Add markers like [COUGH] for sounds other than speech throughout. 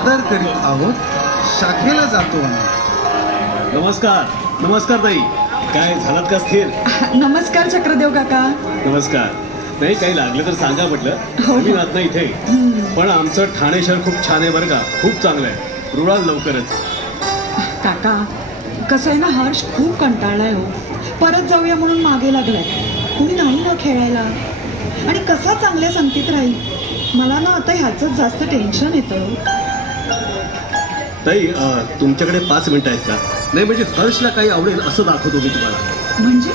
सादर करीत आहोत. शाखेला जातो आम्ही. नमस्कार. नमस्कार ताई. काय झालात का स्थिर? नमस्कार चक्रदेव काका. नमस्कार. नाही काही लागलं तर सांगा म्हटलं. हो. मी राहत नाही इथे. पण आमचं ठाणे शहर खूप छान आहे बरं का. खूप चांगलं आहे. रुळाल लवकरच. काका कसं आहे ना हर्ष खूप कंटाळलाय हो. परत जाऊया म्हणून मागे लागलाय. कुणी नाही ना खेळायला. आणि कसा चांगल्या संगतीत राहील. मला ना आता ह्याच जास्त टेन्शन येतं. ताई अं, तुमच्याकडे पाच मिनिटं आहेत का? नाही म्हणजे हर्षला काही आवडेल असं दाखवतो मी तुम्हाला. म्हणजे?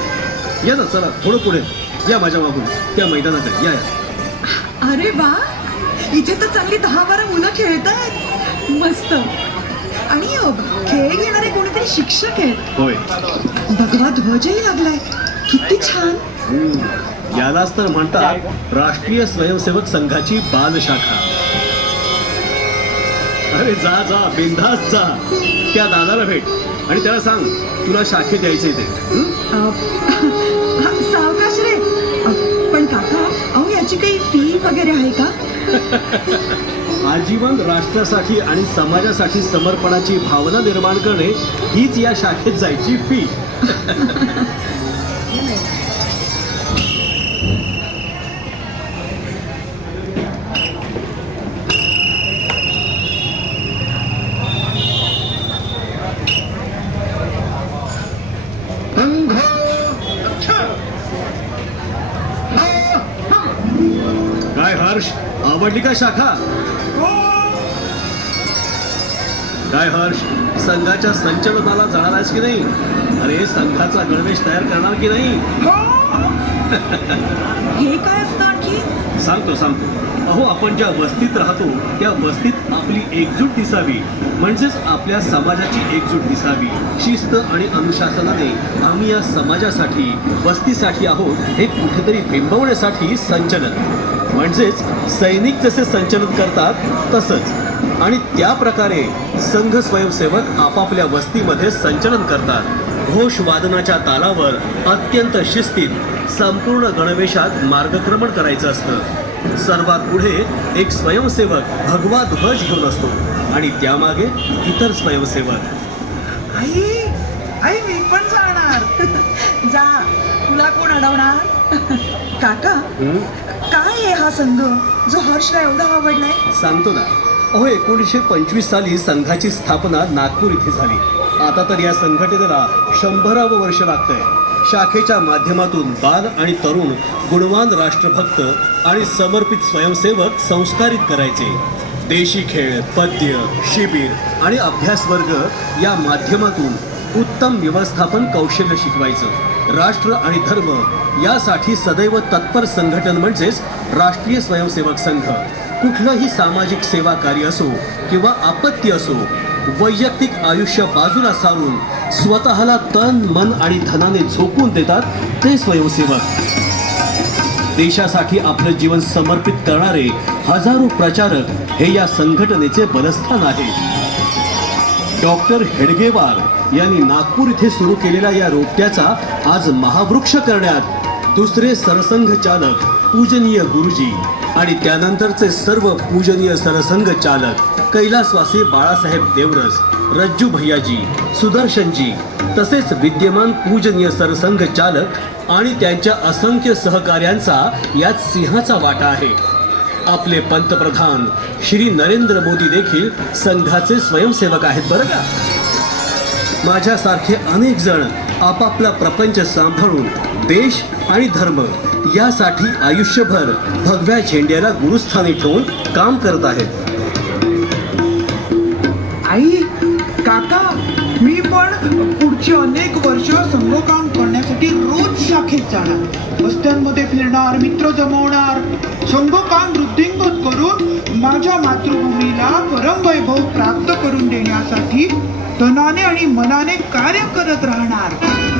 या ना चला थोडं पुढे. या माझ्या मागून त्या मैदानाकडे. या या. अरे वा! इथे तर चांगली दहा बारा मुलं खेळत आहेत मस्त. आणि खेळ घेणारे कोणीतरी शिक्षक आहेत. होय. भगवा ध्वजही लागलाय. किती छान. यालाच तर म्हणतात राष्ट्रीय स्वयंसेवक संघाची बालशाखा. अरे जा जा बिंदास जा. त्या दादाला भेट. आणि त्याला सांग तुला शाखेत यायचंय ते. [LAUGHS] सावकाश रे. पण काका अहो याची काही फी वगैरे आहे का? [LAUGHS] आजीवन राष्ट्रासाठी आणि समाजासाठी समर्पणाची भावना निर्माण करणे हीच या शाखेत जायची फी [LAUGHS] हर्ष आवडली का शाखा। काय हर्ष। संघाच्या संचलनाला जाणार आहेस की नाही? अरे संघाचा गणवेश तयार करणार की नाही? हे? काय असतं सांगतो सांगतो. अहो आपण ज्या वस्तीत राहतो त्या वस्तीत आपली एकजूट दिसावी. म्हणजेच आपल्या समाजाची एकजूट दिसावी. शिस्त आणि अनुशासनाने आम्ही या समाजासाठी वस्तीसाठी आहोत हे कुठेतरी बिंबवण्यासाठी संचलन. म्हणजेच सैनिक जसे संचलन करतात तसंच. आणि त्या प्रकारे संघ स्वयंसेवक आपापल्या वस्तीमध्ये संचलन करतात. घोष वादनाच्या तालावर अत्यंत शिस्तीत संपूर्ण गणवेशात मार्गक्रमण करायचं असतं. सर्वात पुढे एक स्वयंसेवक भगवा ध्वज घेऊन असतो आणि त्यामागे इतर स्वयंसेवक. आई आई मी पण जाणार. जा तुला कोण अडवणार? काका? काय आहे हा संघ? जो हर्षला एवढा आवडलाय? सांगतो ना. अहो एकोणीसशे पंचवीस साली संघाची स्थापना नागपूर इथे झाली. आता तर या संघटनेला शंभरावं वर्ष लागतंय. शाखेच्या माध्यमातून बाल आणि तरुण गुणवान राष्ट्रभक्त आणि समर्पित स्वयंसेवक संस्कारित करायचे. देशी खेळ पद्य शिबिर आणि अभ्यास वर्ग या माध्यमातून उत्तम व्यवस्थापन कौशल्य शिकवायचं. राष्ट्र आणि धर्म यासाठी सदैव तत्पर संघटन म्हणजेच राष्ट्रीय स्वयंसेवक संघ. कुठलंही सामाजिक सेवा कार्य असो किंवा आपत्ती असो वैयक्तिक आयुष्य बाजूला सारून स्वतःला तन मन आणि धनाने झोकून देतात ते स्वयंसेवक. देशासाठी आपलं जीवन समर्पित करणारे हजारो प्रचारक हे या संघटनेचे बलस्थान आहे. डॉक्टर हेडगेवार यांनी नागपूर इथे सुरू केलेल्या या रोपट्याचा आज महावृक्ष करण्यात दुसरे सरसंघ चालक पूजनीय गुरुजी आणि त्यानंतरचे सर्व पूजनीय सरसंघ चालक कैलासवासी बाळासाहेब देवरस रज्जू भैयाजी सुदर्शनजी तसेच विद्यमान पूजनीय सरसंघ चालक आणि त्यांच्या असंख्य सहकाऱ्यांचा यात सिंहाचा वाटा आहे. आपले पंतप्रधान श्री नरेंद्र मोदी देखील संघाचे स्वयंसेवक आहेत बरं का? माझ्यासारखे अनेक जण आपापला प्रपंच सांभाळून देश आणि धर्म यासाठी आयुष्यभर भगव्या झेंड्याला गुरुस्थानी ठेवून काम करत आहेत. आई काका मी पण पुढची अनेक वर्ष संघकाम करण्यासाठी रोज शाखेत जाणार. वस्त्यांमध्ये फिरणार मित्र जमवणार. संघकाम वृद्धिंगत करून माझ्या मातृभूमीला परमवैभव प्राप्त करून देण्यासाठी तनाने आणि मनाने कार्य करत राहणार.